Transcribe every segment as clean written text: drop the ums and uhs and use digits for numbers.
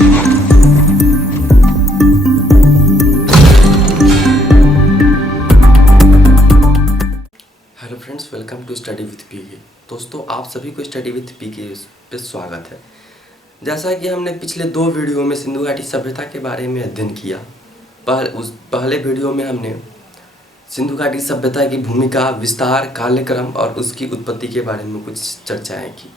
Hello friends, welcome to study with PK. दोस्तों, आप सभी को स्टडी विथ पीके पे स्वागत है। जैसा कि हमने पिछले 2 वीडियो में सिंधु घाटी सभ्यता के बारे में अध्ययन किया। उस पहले वीडियो में हमने सिंधु घाटी सभ्यता की भूमिका, विस्तार, कालक्रम और उसकी उत्पत्ति के बारे में कुछ चर्चाएं की।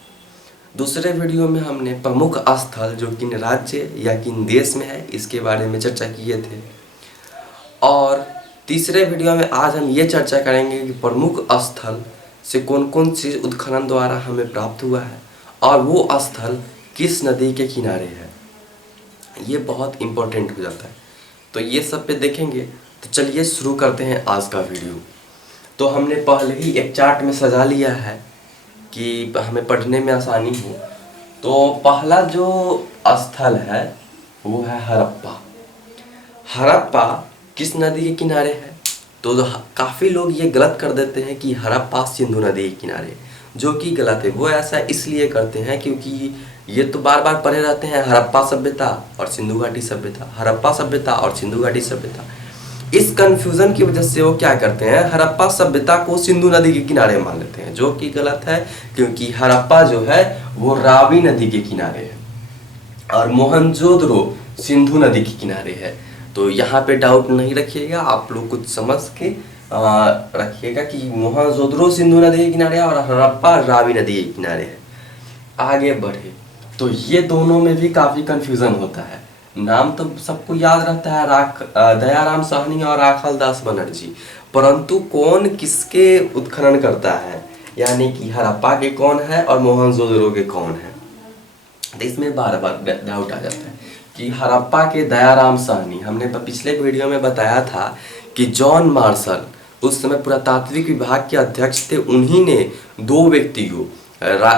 दूसरे वीडियो में हमने प्रमुख स्थल जो किन राज्य या किन देश में है इसके बारे में चर्चा किए थे। और तीसरे वीडियो में आज हम ये चर्चा करेंगे कि प्रमुख स्थल से कौन कौन चीज़ उत्खनन द्वारा हमें प्राप्त हुआ है और वो स्थल किस नदी के किनारे है। ये बहुत इम्पोर्टेंट हो जाता है, तो ये सब पे देखेंगे। तो चलिए शुरू करते हैं आज का वीडियो। तो हमने पहले ही एक चार्ट में सजा लिया है कि हमें पढ़ने में आसानी हो। तो पहला जो स्थल है वो है हड़प्पा। हड़प्पा किस नदी के किनारे है? तो काफ़ी लोग ये गलत कर देते हैं कि हड़प्पा सिंधु नदी के किनारे, जो कि गलत है। वो ऐसा इसलिए करते हैं क्योंकि ये तो बार बार पढ़े रहते हैं हड़प्पा सभ्यता और सिंधु घाटी सभ्यता, हड़प्पा सभ्यता और सिंधु घाटी सभ्यता। इस कन्फ्यूज़न की वजह से वो क्या करते हैं, हड़प्पा सभ्यता को सिंधु नदी के किनारे मान लेते हैं, जो कि गलत है। क्योंकि हड़प्पा जो है वो रावी नदी के किनारे है और मोहनजोदड़ो सिंधु नदी के किनारे है। तो यहाँ पे डाउट नहीं रखिएगा, आप लोग कुछ समझ के रखिएगा कि मोहनजोदड़ो सिंधु नदी के किनारे और हड़प्पा रावी नदी के किनारे है। आगे बढ़े तो ये दोनों में भी काफ़ी कन्फ्यूज़न होता है। नाम तो सबको याद रहता है दयाराम साहनी और राखालदास बनर्जी, परंतु कौन किसके उत्खनन करता है, यानी कि हड़प्पा के कौन है और मोहनजोदड़ो के कौन है। तो इसमें बार बार डाउट आ जाता है कि हड़प्पा के दयाराम साहनी, हमने पिछले वीडियो में बताया था कि जॉन मार्शल उस समय पुरातात्विक विभाग के अध्यक्ष थे। उन्हीं ने 2 व्यक्ति को,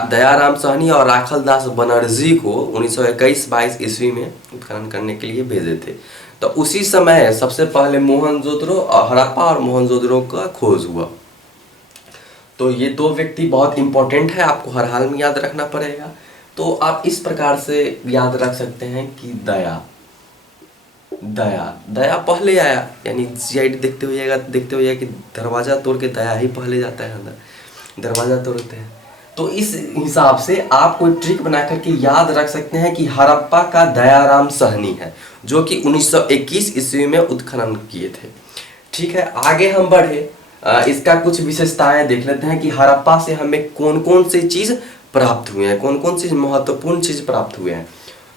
दयाराम साहनी और राखालदास बनर्जी को 1921-22 ईस्वी में उत्खनन करने के लिए भेजे थे। तो उसी समय सबसे पहले मोहनजोदड़ो और हड़प्पा और मोहनजोदड़ो का खोज हुआ। तो ये 2 व्यक्ति बहुत इंपॉर्टेंट है, आपको हर हाल में याद रखना पड़ेगा। तो आप इस प्रकार से याद रख सकते हैं कि दया पहले आया, यानी सीआईडी देखते हुए कि दरवाजा तोड़ के दया ही पहले जाता है अंदर, दरवाजा तोड़ते हैं। तो इस हिसाब से आप कोई ट्रिक बना करके याद रख सकते हैं कि हड़प्पा का दयाराम साहनी है, जो कि 1921 ईस्वी में उत्खनन किए थे। ठीक है, आगे हम बढ़े, इसका कुछ विशेषताएं देख लेते हैं कि हड़प्पा से हमें कौन कौन सी चीज़ प्राप्त हुए हैं, कौन कौन सी महत्वपूर्ण चीज़ प्राप्त हुए हैं।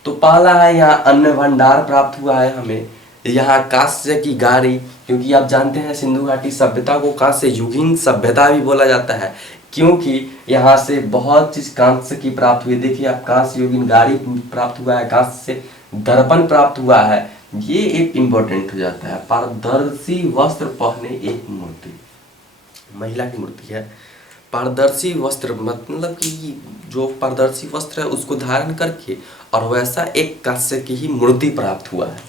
तो पहला है यहाँ अन्न भंडार प्राप्त हुआ है हमें। यहाँ कांस्य की गाड़ी, क्योंकि आप जानते हैं सिंधु घाटी सभ्यता को कांस्य युगीन सभ्यता भी बोला जाता है, क्योंकि यहाँ से बहुत चीज़ कांस्य की प्राप्त हुई। देखिए आप, कांस्य युगीन गाड़ी प्राप्त हुआ है, कांस्य से दर्पण प्राप्त हुआ है। ये एक इम्पोर्टेंट हो जाता है। पारदर्शी वस्त्र पहने एक मूर्ति, महिला की मूर्ति है। पारदर्शी वस्त्र मतलब कि जो पारदर्शी वस्त्र है उसको धारण करके, और वैसा एक कांस्य की ही मूर्ति प्राप्त हुआ है।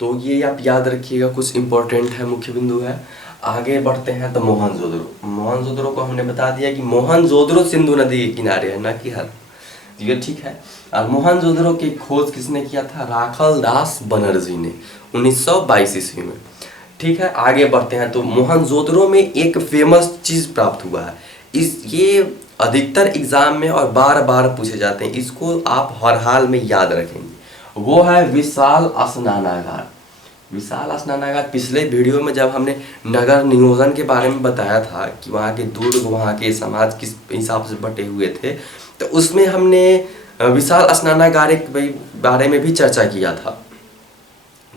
तो ये आप याद रखिएगा, कुछ इम्पोर्टेंट है, मुख्य बिंदु है। आगे बढ़ते हैं तो मोहनजोदड़ो को हमने बता दिया कि मोहनजोदड़ो सिंधु नदी के किनारे है, ना कि ये ठीक है। और मोहनजोदड़ो की खोज किसने किया था? राखालदास बनर्जी ने 1922 ईस्वी में। ठीक है, आगे बढ़ते हैं तो मोहनजोदड़ो में एक फेमस चीज़ प्राप्त हुआ है। ये अधिकतर एग्जाम में और बार बार पूछे जाते हैं, इसको आप हर हाल में याद रखेंगे। वो है विशाल स्नानागार। विशाल स्नानागार पिछले वीडियो में जब हमने नगर नियोजन के बारे में बताया था कि वहाँ के दुर्ग, वहाँ के समाज किस हिसाब से बटे हुए थे, तो उसमें हमने विशाल स्नानागार के बारे में भी चर्चा किया था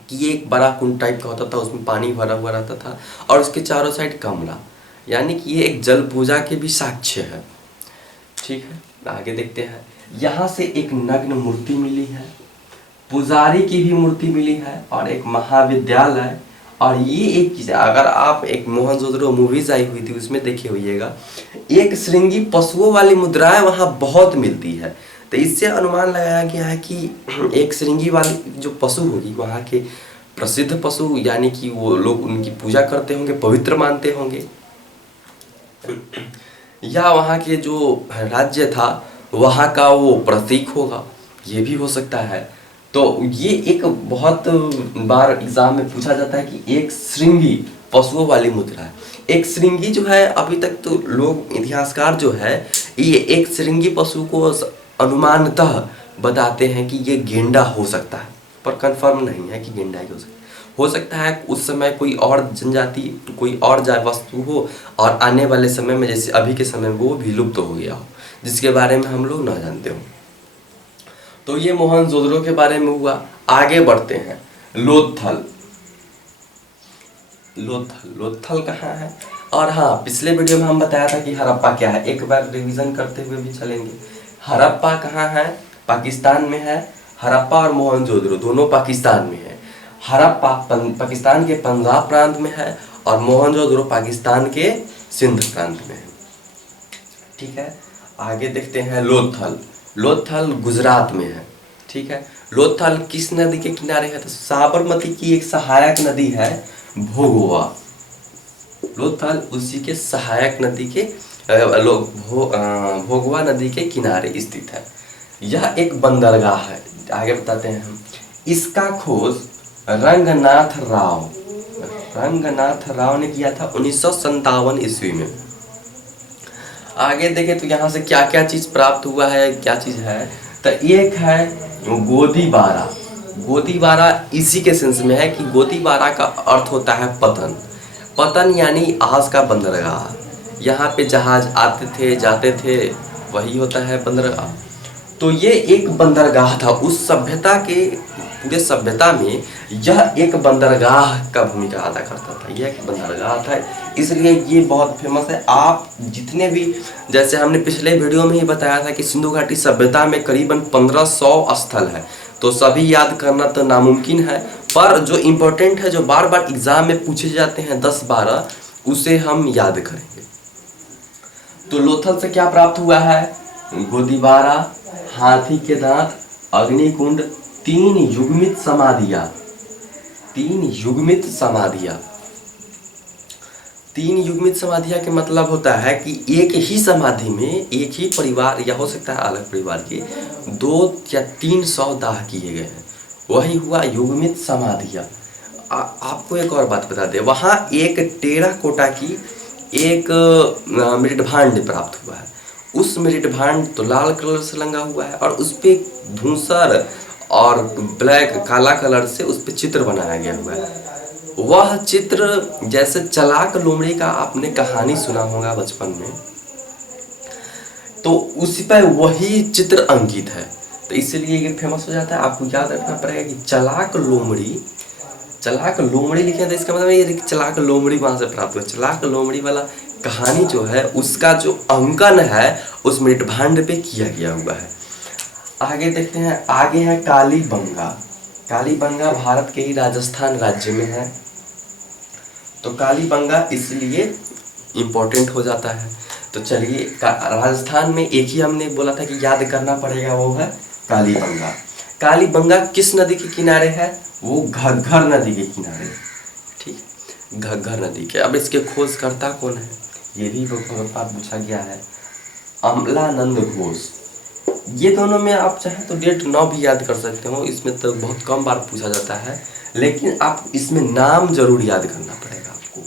कि ये एक बड़ा कुंड टाइप का होता था, उसमें पानी भरा हुआ रहता था और उसके चारों साइड कमरा, यानी कि ये एक जल पूजा के भी साक्ष्य है। ठीक है, आगे देखते हैं। यहाँ से एक नग्न मूर्ति मिली है, पुजारी की भी मूर्ति मिली है और एक महाविद्यालय। और ये एक चीज़, अगर आप एक मोहनजोदड़ो मूवीज आई हुई थी उसमें देखे होइएगा, एक श्रृंगी पशुओं वाली मुद्राएं वहाँ बहुत मिलती है। तो इससे अनुमान लगाया गया है कि एक श्रृंगी वाली जो पशु होगी वहाँ के प्रसिद्ध पशु, यानी कि वो लोग उनकी पूजा करते होंगे, पवित्र मानते होंगे, या वहाँ के जो राज्य था वहाँ का वो प्रतीक होगा। ये भी हो सकता है। तो ये एक बहुत बार एग्जाम में पूछा जाता है कि एक श्रृंगी पशुओं वाली मुद्रा है। एक श्रृंगी जो है, अभी तक तो लोग इतिहासकार जो है ये एक श्रृंगी पशु को अनुमानतः बताते हैं कि ये गेंडा हो सकता है, पर कंफर्म नहीं है कि गेंडा ही हो सकता है उस समय कोई और जनजाति, कोई और वस्तु हो, और आने वाले समय में जैसे अभी के समय में वो विलुप्त हो गया हो, जिसके बारे में हम लोग ना जानते हो। तो ये मोहनजोदड़ो के बारे में हुआ। आगे बढ़ते हैं। लोथल। लोथल कहाँ है? और हाँ, पिछले वीडियो में हम बताया था कि हड़प्पा क्या है, एक बार रिवीजन करते हुए भी चलेंगे। हड़प्पा कहाँ है? पाकिस्तान में है। हड़प्पा और मोहनजोदड़ो दोनों पाकिस्तान में है। हड़प्पा पाकिस्तान के पंजाब प्रांत में है और मोहनजोदड़ो पाकिस्तान के सिंध प्रांत में है। ठीक है, आगे देखते हैं। लोथल। लोथल गुजरात में है। ठीक है, लोथल किस नदी के किनारे है? तो साबरमती की एक सहायक नदी है भोगवा। लोथल उसी के सहायक नदी के भोगवा नदी के किनारे स्थित है। यह एक बंदरगाह है। आगे बताते हैं हम। इसका खोज रंगनाथ राव ने किया था 1957 ईस्वी में। आगे देखें तो यहाँ से क्या क्या चीज़ प्राप्त हुआ है, क्या चीज़ है। तो एक है गोदीबारा। गोदीबारा इसी के सेंस में है कि गोदीबारा का अर्थ होता है पतन। पतन यानी आज का बंदरगाह। यहाँ पे जहाज आते थे जाते थे, वही होता है बंदरगाह। तो ये एक बंदरगाह था उस सभ्यता के, पूरे सभ्यता में यह एक बंदरगाह का भूमिका अदा करता था। यह एक बंदरगाह था, इसलिए ये बहुत फेमस है। आप जितने भी, जैसे हमने पिछले वीडियो में ही बताया था कि सिंधु घाटी सभ्यता में करीबन 1500 स्थल है, तो सभी याद करना तो नामुमकिन है, पर जो इम्पोर्टेंट है, जो बार बार एग्जाम में पूछे जाते हैं 10-12, उसे हम याद करेंगे। तो लोथल से क्या प्राप्त हुआ है? गोदीबारा, हाथी के दांत, अग्निकुंड, 3 युग्मित समाधियां। 3 युग्मित समाधियां। 3 युग्मित समाधियां के मतलब होता है कि एक ही समाधि में एक ही परिवार, या हो सकता है अलग परिवार के 2 या 300 दाह किए गए हैं, वही हुआ युग्मित समाधियां। आपको एक और बात बता दें, वहाँ एक टेराकोटा की एक मृतभांड प्राप्त हुआ है। उस मृतभांड तो लाल कलर से रंगा हुआ है और उस पे धूसर और ब्लैक काला कलर से उस पे चित्र बनाया गया हुआ है। वह चित्र जैसे चलाक लोमड़ी का आपने कहानी सुना होगा बचपन में, तो उसी पर वही चित्र अंकित है, तो इसलिए ये फेमस हो जाता है। आपको याद रखना पड़ेगा कि चलाक लोमड़ी लिखे थे, इसका मतलब ये चलाक लोमड़ी वहां से प्राप्त हुआ। चलाक लोमड़ी वाला कहानी जो है उसका जो अंकन है उस मृतभांड पे किया गया हुआ है। आगे देखते हैं। आगे है कालीबंगा। कालीबंगा भारत के ही राजस्थान राज्य में है, तो कालीबंगा इसलिए इम्पोर्टेंट हो जाता है। तो चलिए, राजस्थान में एक ही हमने बोला था कि याद करना पड़ेगा, वो है कालीबंगा। कालीबंगा किस नदी के किनारे है? वो घग्गर नदी के किनारे। ठीक, घग्गर नदी के। अब इसके खोजकर्ता कौन है, ये भी बात पूछा गया है। अमलानंद घोष। ये दोनों में आप चाहे तो डेट 9 भी याद कर सकते हो, इसमें तो बहुत कम बार पूछा जाता है, लेकिन आप इसमें नाम जरूर याद करना पड़ेगा आपको।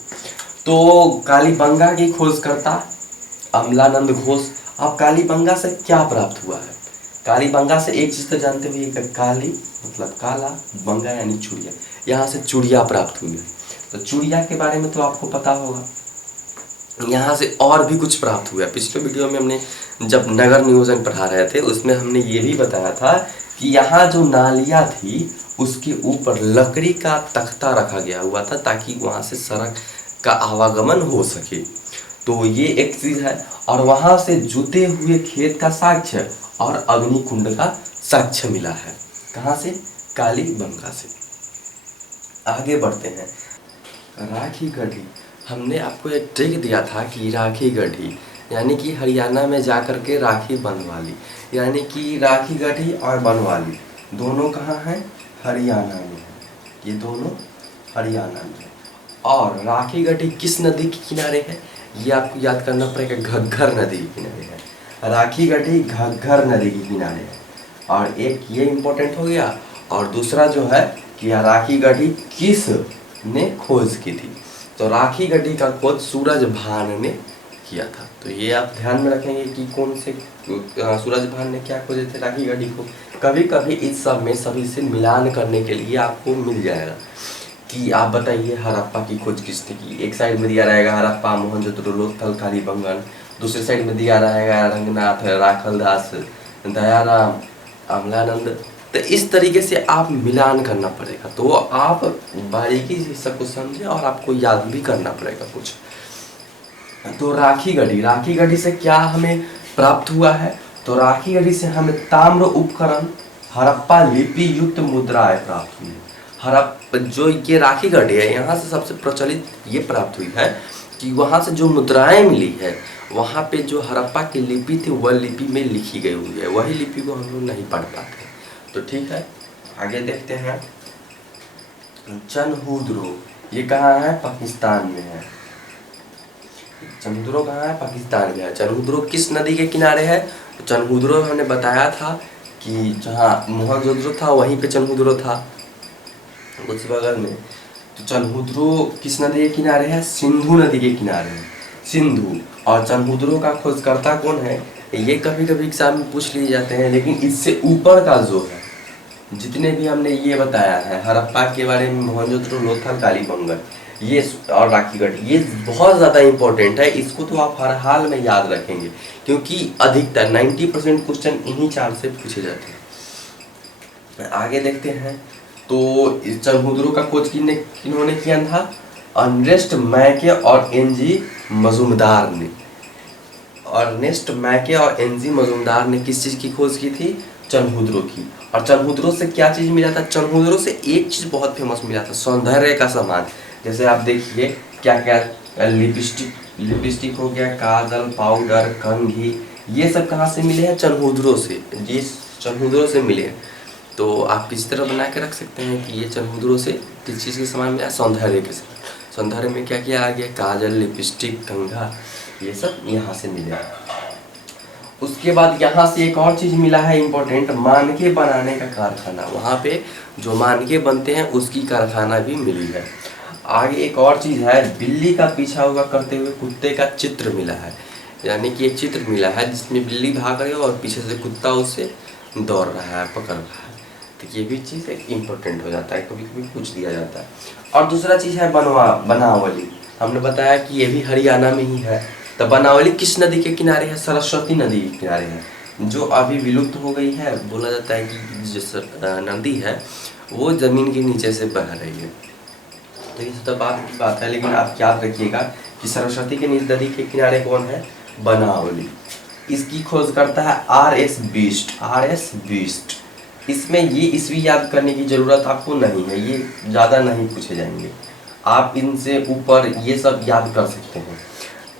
तो कालीबंगा की खोजकर्ता अमलानंद घोष। अब कालीबंगा से क्या प्राप्त हुआ है? कालीबंगा से एक चीज़ तो जानते हुए, काली मतलब काला, बंगा यानी चूड़िया, यहाँ से चूड़िया प्राप्त हुई है। तो चूड़िया के बारे में तो आपको पता होगा। यहाँ से और भी कुछ प्राप्त हुआ है। पिछले वीडियो में हमने जब नगर नियोजन पढ़ा रहे थे उसमें हमने ये भी बताया था कि यहाँ जो नालियाँ थी उसके ऊपर लकड़ी का तख्ता रखा गया हुआ था ताकि वहाँ से सड़क का आवागमन हो सके। तो ये एक चीज़ है। और वहाँ से जुते हुए खेत का साक्ष्य और अग्निकुंड का साक्ष्य मिला है। कहाँ से? कालीबंगा से। आगे बढ़ते हैं। राखी गढ़ी। हमने आपको एक ट्रिक दिया था कि राखी गढ़ी यानी कि हरियाणा में जाकर के राखी बंधवाली, यानी कि राखी गढ़ी और बनवाली दोनों कहाँ हैं? हरियाणा में है। ये दोनों हरियाणा में है। और राखी गढ़ी किस नदी के किनारे है? ये आपको याद करना पड़ेगा, घग्गर नदी के किनारे है। राखी गढ़ी घग्गर नदी के किनारे है। और एक ये इम्पोर्टेंट हो गया, और दूसरा जो है कि राखी गढ़ी किस ने खोज की थी। तो राखी गढ़ी का खोज सूरजभान ने किया था। तो ये आप ध्यान में रखेंगे कि कौन से सूरजभान ने क्या खोजे थे राखी गढ़ी को। कभी कभी इस सब में सभी से मिलान करने के लिए आपको मिल जाएगा कि आप बताइए हड़प्पा की खोज किसने की। एक साइड में दिया रहेगा हड़प्पा, मोहनजोदड़ो, लोथल, कालीबंगन, दूसरे साइड में दिया रहेगा रंगनाथ, राखलदास, दयाराम, अमलानंद। तो इस तरीके से आप मिलान करना पड़ेगा। तो आप बारीकी से सबको समझें और आपको याद भी करना पड़ेगा कुछ। तो राखी गढ़ी से क्या हमें प्राप्त हुआ है? तो राखी गढ़ी से हमें ताम्र उपकरण, हड़प्पा लिपि युक्त मुद्राएं प्राप्त हुई है। हड़प्पा जो ये राखी गढ़ी है, यहाँ से सबसे प्रचलित ये प्राप्त हुई है कि वहाँ से जो मुद्राएं मिली है, वहाँ पे जो हड़प्पा की लिपि थी वह लिपि में लिखी गई हुई है। वही लिपि को हम लोग नहीं पढ़ पाते। तो ठीक है, आगे देखते हैं। चनहुद्रो, ये कहाँ है? पाकिस्तान में है। चनहुद्रो कहाँ है? पाकिस्तान में है। चनहुद्रो किस नदी के किनारे है? तो चनहुद्रो हमने बताया था कि जहाँ मोहनजोदड़ो था वहीं पे चनहुद्रो था, कुछ बगल में। तो चनहुद्रो किस नदी के किनारे है? सिंधु नदी के किनारे है, सिंधु। और चनहुद्रो का खोजकर्ता कौन है? ये कभी कभी एग्जाम में पूछ लिए जाते हैं, लेकिन इससे ऊपर का जो है, जितने भी हमने ये बताया है हड़प्पा के बारे में, मोहनजोदड़ो, लोथल, कालीबंगन, ये और राखी गढ़ी, ये बहुत ज़्यादा इंपॉर्टेंट है। इसको तो आप हर हाल में याद रखेंगे, क्योंकि अधिकतर 90% क्वेश्चन इन्हीं चार से पूछे जाते हैं। आगे देखते हैं। तो इस चनहुद्रो का खोज किन्होंने किया था? अर्नेस्ट मैके और एनजी मजूमदार ने। अर्नेस्ट मैके और एनजी मजूमदार ने किस चीज़ की खोज की थी? चनहुद्रो की। और चनहुद्रो से क्या चीज़ मिला था? चनहुद्रो से एक चीज़ बहुत फेमस मिला था, सौंदर्य का सामान। जैसे आप देखिए क्या क्या, लिपस्टिक हो गया, काजल, पाउडर, कंघी, ये सब कहाँ से मिले हैं? चनहुद्रो से। ये चनहुद्रो से मिले हैं। तो आप किसी तरह बना के रख सकते हैं कि ये चनहुद्रो से किस चीज़ के सामान मिला? सौंदर्य के सामान। सौंदर्य में क्या क्या आ गया? काजल, लिपस्टिक, कंघा, ये सब यहाँ से मिले। उसके बाद यहाँ से एक और चीज़ मिला है इम्पोर्टेंट, मानके बनाने का कारखाना। वहाँ पे जो मानके बनते हैं उसकी कारखाना भी मिली है। आगे एक और चीज़ है, बिल्ली का पीछा हुआ करते हुए कुत्ते का चित्र मिला है। यानी कि एक चित्र मिला है जिसमें बिल्ली भाग रही है और पीछे से कुत्ता उससे दौड़ रहा है, पकड़ रहा है। तो ये भी चीज़ एक इम्पोर्टेंट हो जाता है, कभी कभी पूछ दिया जाता है। और दूसरा चीज़ है बनावली। हमने बताया कि ये भी हरियाणा में ही है। तो बनावली किस नदी के किनारे है? सरस्वती नदी के किनारे है, जो अभी विलुप्त हो गई है। बोला जाता है कि जो नदी है वो ज़मीन के नीचे से बह रही है। तो ये तो बात की बात है, लेकिन आप याद रखिएगा कि सरस्वती के नदी के किनारे कौन है? बनावली। इसकी खोज करता है R.S. बिष्ट। इसमें ये ईस्वी याद करने की ज़रूरत आपको नहीं है, ये ज़्यादा नहीं पूछे जाएंगे। आप इनसे ऊपर ये सब याद कर सकते हैं।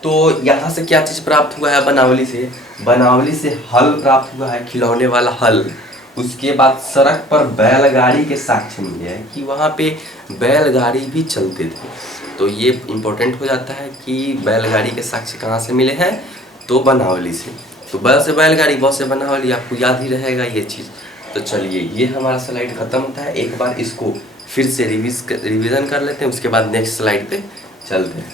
तो यहाँ से क्या चीज़ प्राप्त हुआ है? बनावली से हल प्राप्त हुआ है, खिलौने वाला हल। उसके बाद सड़क पर बैलगाड़ी के साक्ष्य मिले हैं कि वहाँ पे बैलगाड़ी भी चलते थे। तो ये इम्पोर्टेंट हो जाता है कि बैलगाड़ी के साक्ष्य कहाँ से मिले हैं? तो बनावली से। तो बैल से बैलगाड़ी, बस से बनावली, आपको याद ही रहेगा ये चीज़। तो चलिए, ये हमारा स्लाइड खत्म होता है। एक बार इसको फिर से रिवीजन कर लेते हैं, उसके बाद नेक्स्ट स्लाइड पे चलते हैं।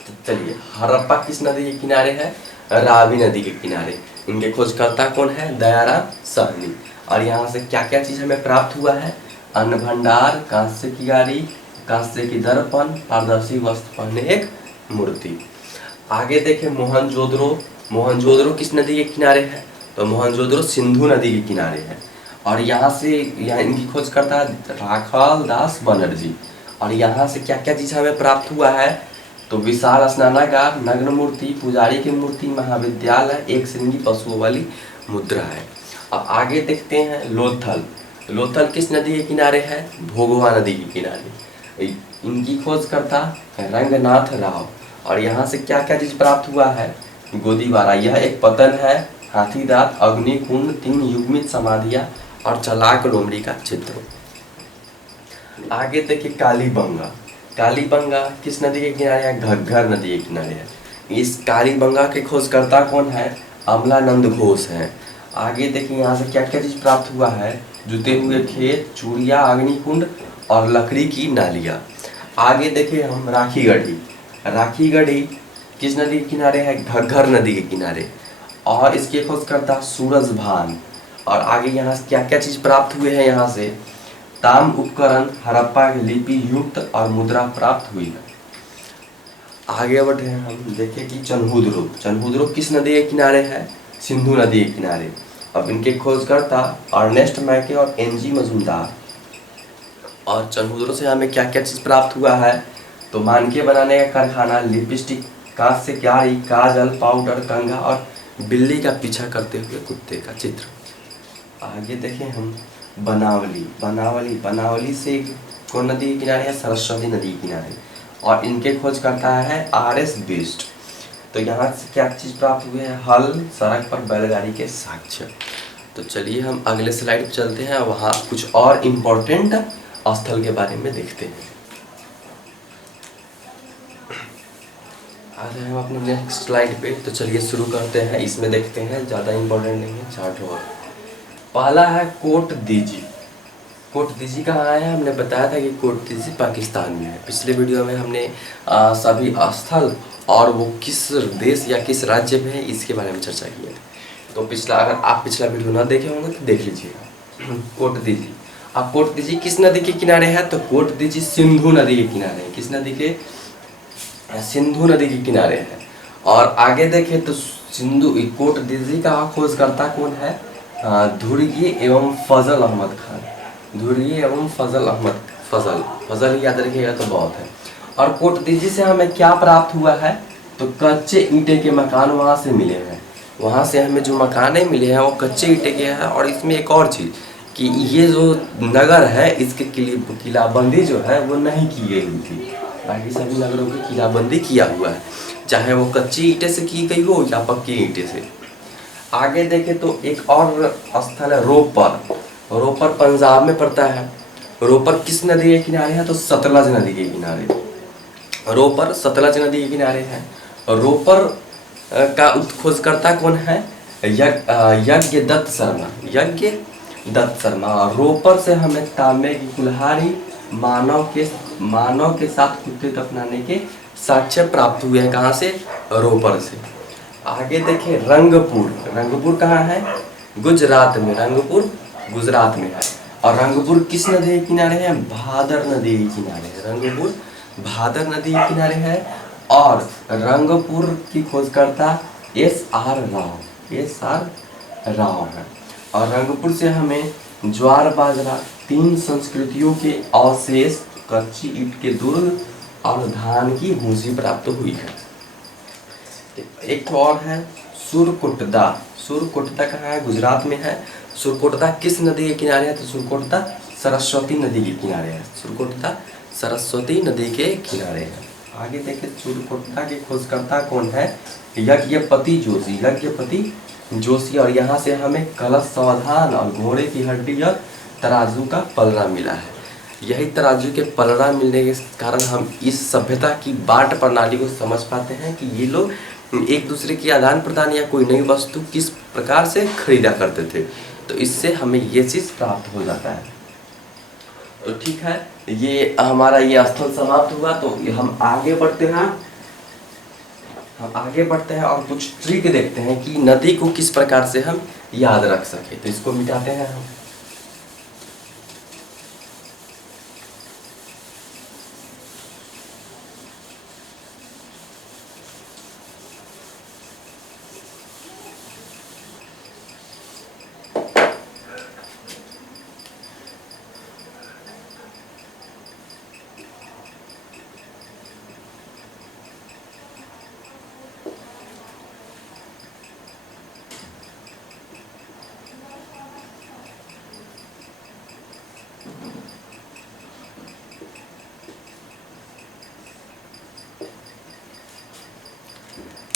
तो चलिए, हड़प्पा किस नदी के किनारे है? रावी नदी के किनारे। इनके खोजकर्ता कौन है? दयाराम साहनी। और यहाँ से क्या क्या चीज़ हमें प्राप्त हुआ है? अन्न भंडार, कांस्य की गाड़ी, कांस्य की दर्पण, पारदर्शी वस्त्र पहने एक मूर्ति। आगे देखें मोहनजोदड़ो किस नदी के किनारे है? तो मोहनजोदड़ो सिंधु नदी के किनारे है। और यहाँ इनकी खोज करता है राखालदास बनर्जी। और यहाँ से क्या क्या चीज़ हमें प्राप्त हुआ है? तो विशाल स्नानागार, नग्न मूर्ति, पुजारी की मूर्ति, महाविद्यालय, एक श्रृंगी पशुओं वाली मुद्रा है। अब आगे देखते हैं लोथल किस नदी के किनारे है? भोगवा नदी के किनारे। इनकी खोज करता रंगनाथ राव। और यहाँ से क्या क्या चीज़ प्राप्त हुआ है? गोदीबारा, यह एक पतन है, हाथीदांत, अग्निकुंड, 3 युग्मित समाधियाँ और चलाक लोमड़ी का चित्र। आगे देखिए कालीबंगा किस नदी के किनारे है? घग्गर नदी के किनारे है। इस कालीबंगा के खोजकर्ता कौन है? अमलानंद घोष हैं। आगे देखिए यहाँ से क्या क्या चीज़ प्राप्त हुआ है, जुते हुए खेत, चूड़िया, अग्निकुंड और लकड़ी की नालियाँ। आगे देखिए हम राखी गढ़ी। राखी गढ़ी किस नदी के किनारे है, घग्घर नदी के किनारे, और इसके खोजकर्ता सूरजभान। और आगे यहाँ से क्या क्या चीज़ प्राप्त हुए हैं, यहाँ से ताम उपकरण, हड़प्पा की लिपि युक्त और मुद्रा प्राप्त हुई है। आगे बढ़े हम देखें कि चनहुद्रुप। चनहुद्रुप किस नदी के किनारे है, सिंधु नदी के किनारे। अब इनके खोजकर्ता अर्नेस्ट मैके और एनजी मजूमदार। और चनहुद्रुप से हमें क्या क्या चीज़ प्राप्त हुआ है, तो मानके बनाने का कारखाना, लिपस्टिक, कांच से क्यारी, काजल, पाउडर, कंघा और बिल्ली का पीछा करते हुए कुत्ते का चित्र। आगे देखें हम बनावली। बनावली बनावली से कौन नदी के किनारे है, सरस्वती नदी के किनारे, और इनके खोज करता है RS बिस्ट। तो यहाँ से क्या चीज़ प्राप्त हुए हैं, हल, सड़क पर बैलगाड़ी के साक्ष्य। तो चलिए हम अगले स्लाइड पर चलते हैं, वहाँ कुछ और इम्पोर्टेंट स्थल के बारे में देखते हैं। आ रहे हैं हम अपने नेक्स्ट स्लाइड पे। तो चलिए शुरू करते हैं, इसमें देखते हैं, ज़्यादा इम्पोर्टेंट नहीं है, चार्ट और। पहला है कोट दीजी। कोट दीजी कहाँ है, हमने बताया था कि कोट दीजी पाकिस्तान में है। पिछले वीडियो में हमने सभी स्थल और वो किस देश या किस राज्य में है इसके बारे में चर्चा की है। तो अगर आप पिछला वीडियो ना देखे होंगे तो देख लीजिएगा। कोट दीजी। अब कोट दीजी किस नदी के किनारे है, तो कोट दीजी सिंधु नदी के किनारे है। किस नदी के, सिंधु नदी के किनारे है। और आगे देखें तो सिंधु कोट दीजी का खोजकर्ता कौन है, धुर्गी एवं फजल अहमद खान। धुर्गी एवं फजल अहमद, फजल याद रखिएगा तो बहुत है। और कोट दीजी से हमें क्या प्राप्त हुआ है, तो कच्चे ईंटे के मकान वहाँ से मिले हैं। वहाँ से हमें जो मकाने मिले हैं वो कच्चे ईंटे के हैं। और इसमें एक और चीज़ कि ये जो नगर है इसके किलाबंदी जो है वो नहीं की गई हुई थी। बाकी सभी नगरों की किलाबंदी किया हुआ है, चाहे वो कच्ची ईंटे से की गई हो या पक्की ईंटे से। आगे देखें तो एक और स्थल है रोपर। रोपर पंजाब में पड़ता है। रोपर किस नदी के किनारे है, तो सतलज नदी के किनारे। रोपर सतलज नदी के किनारे है। रोपर का खोजकर्ता कौन है, यज्ञ दत्त शर्मा। यज्ञ दत्त शर्मा। रोपर से हमें तांबे की कुल्हाड़ी, मानव के साथ कुत्ते दफनाने के साक्ष्य प्राप्त हुए हैं। कहाँ से, रोपर से। आगे देखें रंगपुर। रंगपुर कहाँ है, गुजरात में। रंगपुर गुजरात में है। और रंगपुर किस नदी के किनारे है, भादर नदी के किनारे है। रंगपुर भादर नदी के किनारे है। और रंगपुर की खोजकर्ता SR राव है। और रंगपुर से हमें ज्वार बाजरा, 3 संस्कृतियों के अवशेष, कच्ची ईंट के दुर्ग और धान की भूसी प्राप्त हुई है। एक और है सुरकोटदा। सुरकोटदा कहाँ है, गुजरात में है। सुरकोटदा किस नदी के किनारे है, तो सुरकोटदा सरस्वती नदी के किनारे है। सुरकोटदा सरस्वती नदी के किनारे है। आगे देखें सुरकोटदा के खोजकर्ता कौन है, यज्ञपति जोशी। यज्ञपति जोशी। और यहाँ से हमें कलश सावधान और घोड़े की हड्डी और तराजू का पलड़ा मिला है। यही तराजू के पलड़ा मिलने के कारण हम इस सभ्यता की बाट प्रणाली को समझ पाते हैं कि ये लोग एक दूसरे की आदान प्रदान या कोई नई वस्तु किस प्रकार से खरीदा करते थे। तो इससे हमें ये चीज़ प्राप्त हो जाता है। तो ठीक है, ये हमारा ये स्थल समाप्त हुआ। तो हम आगे बढ़ते हैं और कुछ ट्रिक देखते हैं कि नदी को किस प्रकार से हम याद रख सके। तो इसको मिटाते हैं हम।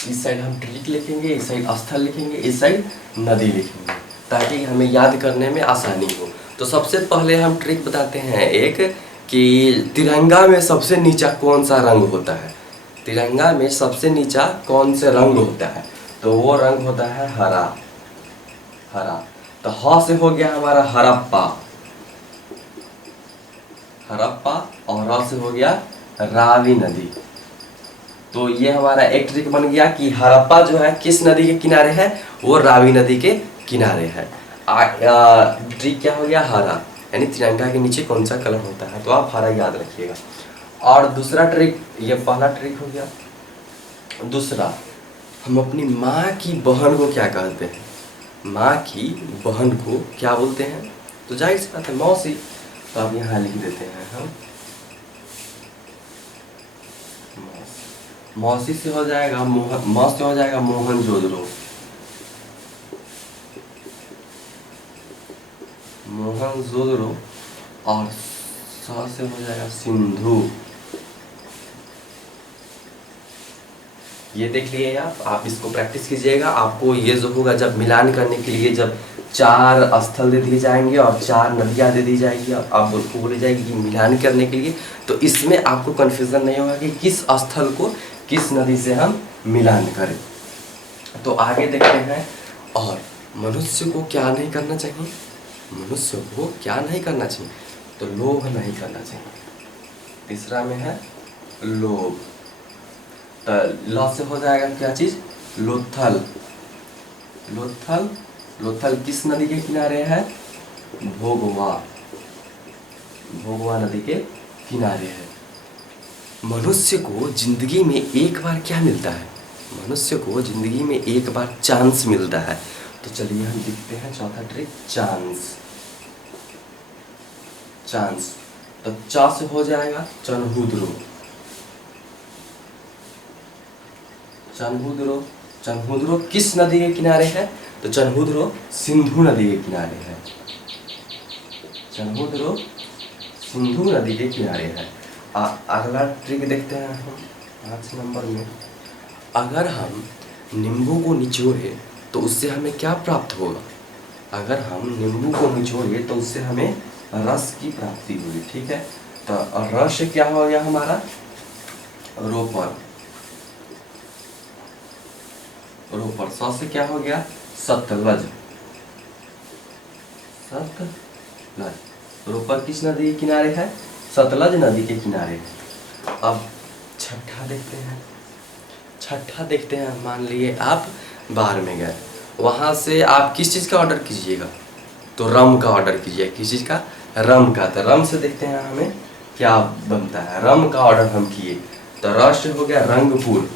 इस साइड हम ट्रिक लिखेंगे, इस साइड स्थल लिखेंगे, इस साइड नदी लिखेंगे, ताकि हमें याद करने में आसानी हो। तो सबसे पहले हम ट्रिक बताते हैं एक, कि तिरंगा में सबसे नीचा कौन सा रंग होता है। तिरंगा में सबसे नीचा कौन से रंग होता है, तो वो रंग होता है हरा। हरा। तो ह से हो गया हमारा हड़प्पा, हड़प्पा, और र से हो गया रावी नदी। तो ये हमारा एक ट्रिक बन गया कि हड़प्पा जो है किस नदी के किनारे है, वो रावी नदी के किनारे है। ट्रिक क्या हो गया, हरा, यानी तिरंगा के नीचे कौन सा कलर होता है, तो आप हरा याद रखिएगा। और दूसरा ट्रिक, ये पहला ट्रिक हो गया। दूसरा, हम अपनी माँ की बहन को क्या कहते हैं, माँ की बहन को क्या बोलते हैं, तो जाहिर सी बात है मौसी। तो आप यहाँ लिख देते हैं हम मौसी। मौसी से हो जाएगा मोहन, मौ से हो जाएगा मोहनजोदड़ो, मोहनजोदड़ो, और स से हो जाएगा सिंधु। ये देख लिए आप इसको प्रैक्टिस कीजिएगा। आपको ये जो होगा, जब मिलान करने के लिए जब 4 स्थल दे दिए जाएंगे और 4 नदियाँ दे दी जाएगी, आप उनको बोली जाएगी कि मिलान करने के लिए, तो इसमें आपको कन्फ्यूज़न नहीं होगा कि किस स्थल को किस नदी से हम मिलान करें। तो आगे देखते हैं। और मनुष्य को क्या नहीं करना चाहिए, मनुष्य को क्या नहीं करना चाहिए, तो लोभ नहीं करना चाहिए। तीसरा में है लोभ। तो ल से हो जाएगा क्या चीज, लोथल। लोथल, लोथल किस नदी के किनारे है, भोगवा, भोगवा नदी के किनारे है। मनुष्य को जिंदगी में एक बार क्या मिलता है, मनुष्य को जिंदगी में एक बार चांस मिलता है। तो चलिए हम देखते हैं चौथा ट्रिक, चांस। चांस, तो चा से हो जाएगा चनहुद्रो, चनहुद्रो। चनहुद्रो किस नदी के किनारे है, तो चनहुद्रो सिंधु नदी के किनारे है, चनहुद्रो सिंधु नदी के किनारे है। अगला ट्रिक देखते हैं हम 5 नंबर में। अगर हम नींबू को निचोड़े तो उससे हमें क्या प्राप्त होगा, अगर हम नींबू को निचोड़े तो उससे हमें रस की प्राप्ति होगी, ठीक है। तो रस क्या हो गया हमारा, रोपर, रोपर। स से क्या हो गया, सतलज, सतलज। रोपर किस नदी के किनारे है, सतलज नदी के किनारे है। अब छठा देखते हैं, छठा देखते हैं। मान लिए आप बाहर में गए, वहाँ से आप किस चीज़ का ऑर्डर कीजिएगा, तो रम का ऑर्डर कीजिए। किस चीज़ का, रम का। तो रम से देखते हैं हमें क्या बनता है। रम का ऑर्डर हम किए, तो र से हो गया रंगपुर,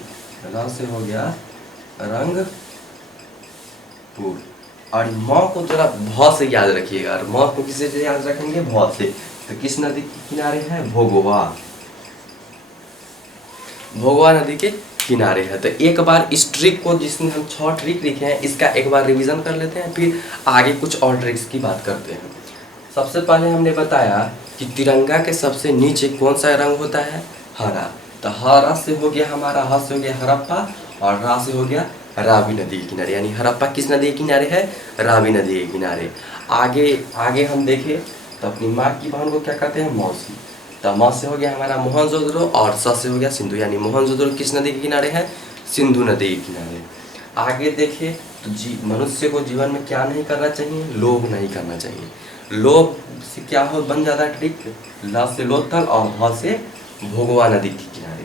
र से हो गया रंगपुर। और म को जरा भ से याद रखिएगा, और म को किससे याद रखेंगे, भ से। तो किस नदी के किनारे है, भोगवा, भोगवा नदी के किनारे है। तो एक बार इस ट्रिक को, जिसमें हम 6 ट्रिक लिखे हैं, इसका एक बार रिवीजन कर लेते हैं, फिर आगे कुछ और ट्रिक्स की बात करते हैं। सबसे पहले हमने बताया कि तिरंगा के सबसे नीचे कौन सा रंग होता है, हरा। तो हरा से हो गया हमारा, ह से हो गया हड़प्पा, और रा से हो गया रावी नदी के किनारे, यानी हड़प्पा किस नदी के किनारे है, रावी नदी के किनारे। आगे आगे हम देखें तो अपनी माँ की बहन को क्या कहते हैं, मौसी। तो म से हो गया हमारा मोहनजोदड़ो, और स से हो गया सिंधु, यानी मोहनजोदड़ो किस नदी के किनारे है, सिंधु नदी के किनारे। आगे देखें तो मनुष्य को जीवन में क्या नहीं करना चाहिए, लोभ नहीं करना चाहिए। लोभ से क्या हो बन जाता है ट्रिक, ल से लोथल और भ से भोगवा नदी के किनारे।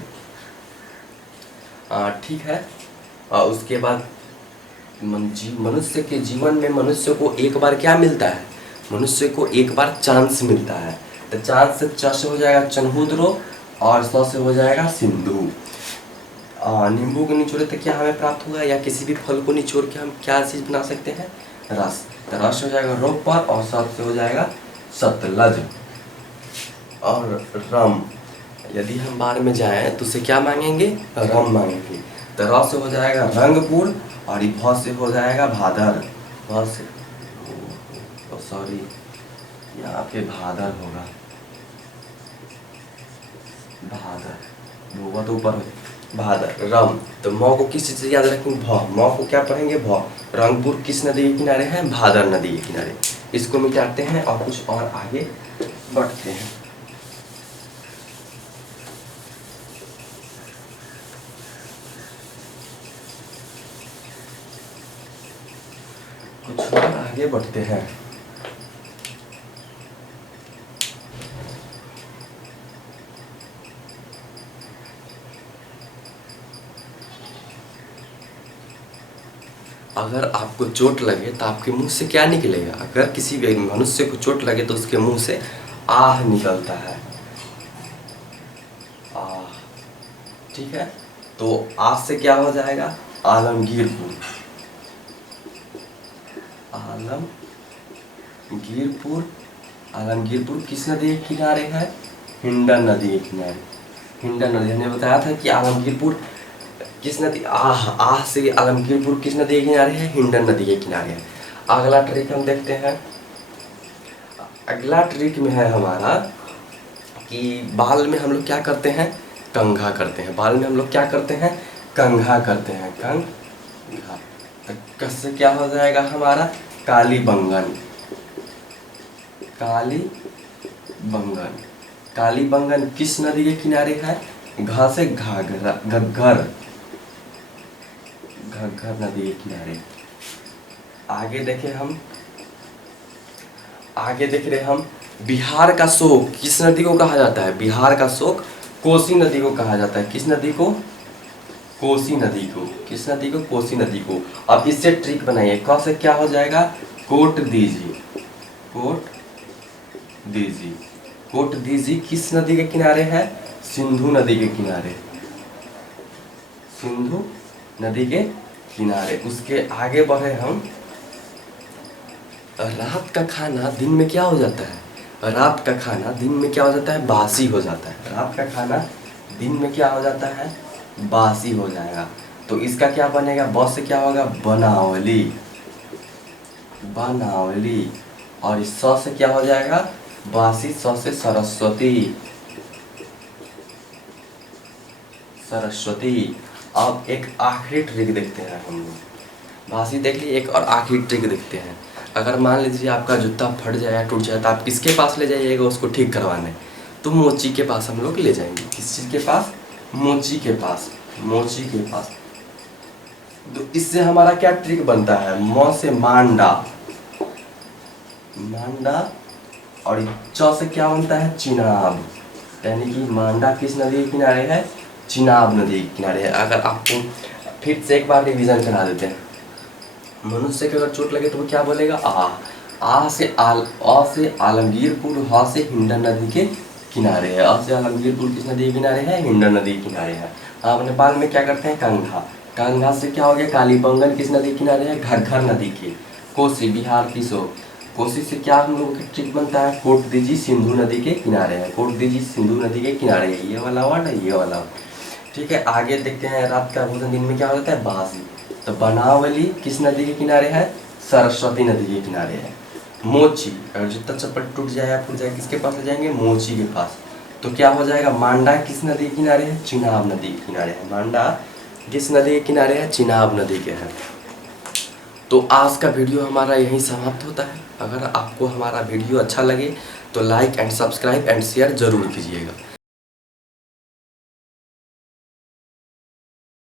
ठीक है। उसके बाद मनुष्य के जीवन में मनुष्य को एक बार क्या मिलता है, मनुष्य को एक बार चांस मिलता है। तो चांस से च से हो जाएगा चनहुद्रो, और स से हो जाएगा सिंधु। नींबू को निचोड़े तो क्या हमें प्राप्त होगा, या किसी भी फल को निचोड़ के हम क्या चीज़ बना सकते हैं, रस। तो रस हो जाएगा रोपर, और स से हो जाएगा सतलज। और रम, यदि हम बाहर में जाएं तो उसे क्या मांगेंगे, रम मांगेंगे। तो र से हो जाएगा रंगपुर, और भ से हो जाएगा भादर, भ से, सॉरी यहाँ पे भादर होगा, भादर, भोगवा तो ऊपर है, भादर। रम, तो म को किस चीज़ से याद रखेंगे, भ। म को क्या पढ़ेंगे, भ। रंगपुर किस नदी के किनारे है, भादर नदी के किनारे। इसको मिटाते हैं और कुछ और आगे बढ़ते हैं। कुछ और आगे बढ़ते हैं। अगर आपको चोट लगे तो आपके मुंह से क्या निकलेगा? अगर किसी भी मनुष्य को चोट लगे तो उसके मुंह से आह निकलता है, आह। ठीक है, तो आह से क्या हो जाएगा? आलमगीरपुर। आलमगीरपुर, आलमगीरपुर किस नदी के किनारे है? हिंडन नदी के किनारे। हिंडन नदी, हमने बताया था कि आलमगीरपुर किस नदी, आह से आलमगीरपुर किस नदी के किनारे है? हिंडन नदी के किनारे है। अगला ट्रिक हम देखते हैं। अगला ट्रिक में है हमारा कि बाल में हम लोग क्या करते हैं? कंघा करते हैं। बाल में हम लोग क्या करते हैं? कंघा करते हैं, कंघा। तो कससे क्या हो जाएगा हमारा? कालीबंगन। कालीबंगन, कालीबंगन किस नदी के किनारे है? घा से घाघरा, घग्घर, घग्घर नदी के किनारे। आगे देखें हम, आगे देख रहे हम, बिहार का शोक किस नदी को कहा जाता है? बिहार का शोक कोसी नदी को कहा जाता है। किस नदी को? कोसी नदी को। किस नदी को? कोसी नदी को। अब इससे ट्रिक बनाइए। क से क्या हो जाएगा? कोट दीजिए, कोट दीजिए। कोट दीजिए किस नदी के किनारे है? सिंधु नदी के किनारे, सिंधु नदी के किनारे। उसके आगे बढ़े हम। रात का खाना दिन में क्या हो जाता है? रात का खाना दिन में क्या हो जाता है? बासी हो जाता है। रात का खाना दिन में क्या हो जाता है? बासी हो जाएगा। तो इसका क्या बनेगा? ब से क्या होगा? बनावली, बनावली। और इस स से क्या हो जाएगा? बासी। स से सरस्वती, सरस्वती। अब एक आखिरी ट्रिक देखते हैं हम लोग। बासी देख लिए, एक और आखिरी ट्रिक देखते हैं। अगर मान लीजिए आपका जूता फट जाए, टूट जाए, तो आप किसके पास ले जाइएगा उसको ठीक करवाने? तो मोची के पास हम लोग ले जाएंगे। किस चीज़ के पास? मोची के पास, मोची के पास। तो इससे हमारा क्या ट्रिक बनता है? म से मांडा, मांडा। और च से क्या बनता है? चिनाब। यानी कि मांडा किस नदी के किनारे है? चिनाब नदी के किनारे है। अगर आपको फिर से एक बार रिवीजन करा देते हैं। मनुष्य को अगर चोट लगे तो वो क्या बोलेगा? आ से अ से आलमगीरपुर, ह से हिंडन नदी के किनारे है। अ से आलमगीरपुर किस नदी के किनारे है? हिंडन नदी के किनारे है। आप नेपाल में क्या करते हैं? कंघा। कंघा से क्या हो गया? कालीबंगन किस नदी के किनारे है? घग्घर नदी के। कोसी, बिहार की शोक। कोसी से क्या हम लोगों का ट्रिक बनता है? कोट दीजिए सिंधु नदी के किनारे है। कोट दीजिए सिंधु नदी के किनारे है। ये वाला वर्ड है, ये वाला। ठीक है, आगे देखते हैं। रात का भोजन दिन में क्या हो जाता है? बासी। तो बनावली किस नदी के किनारे है? सरस्वती नदी के किनारे है। मोची, अगर जूता चप्पल टूट जाए या फूट जाए किसके पास ले जाएंगे? मोची के पास। तो क्या हो जाएगा? मांडा किस नदी के किनारे है? चिनाब नदी के किनारे है। मांडा किस नदी के किनारे है? चिनाब नदी के है। तो आज का वीडियो हमारा यहीं समाप्त होता है। अगर आपको हमारा वीडियो अच्छा लगे तो like and subscribe and share जरूर कीजिएगा।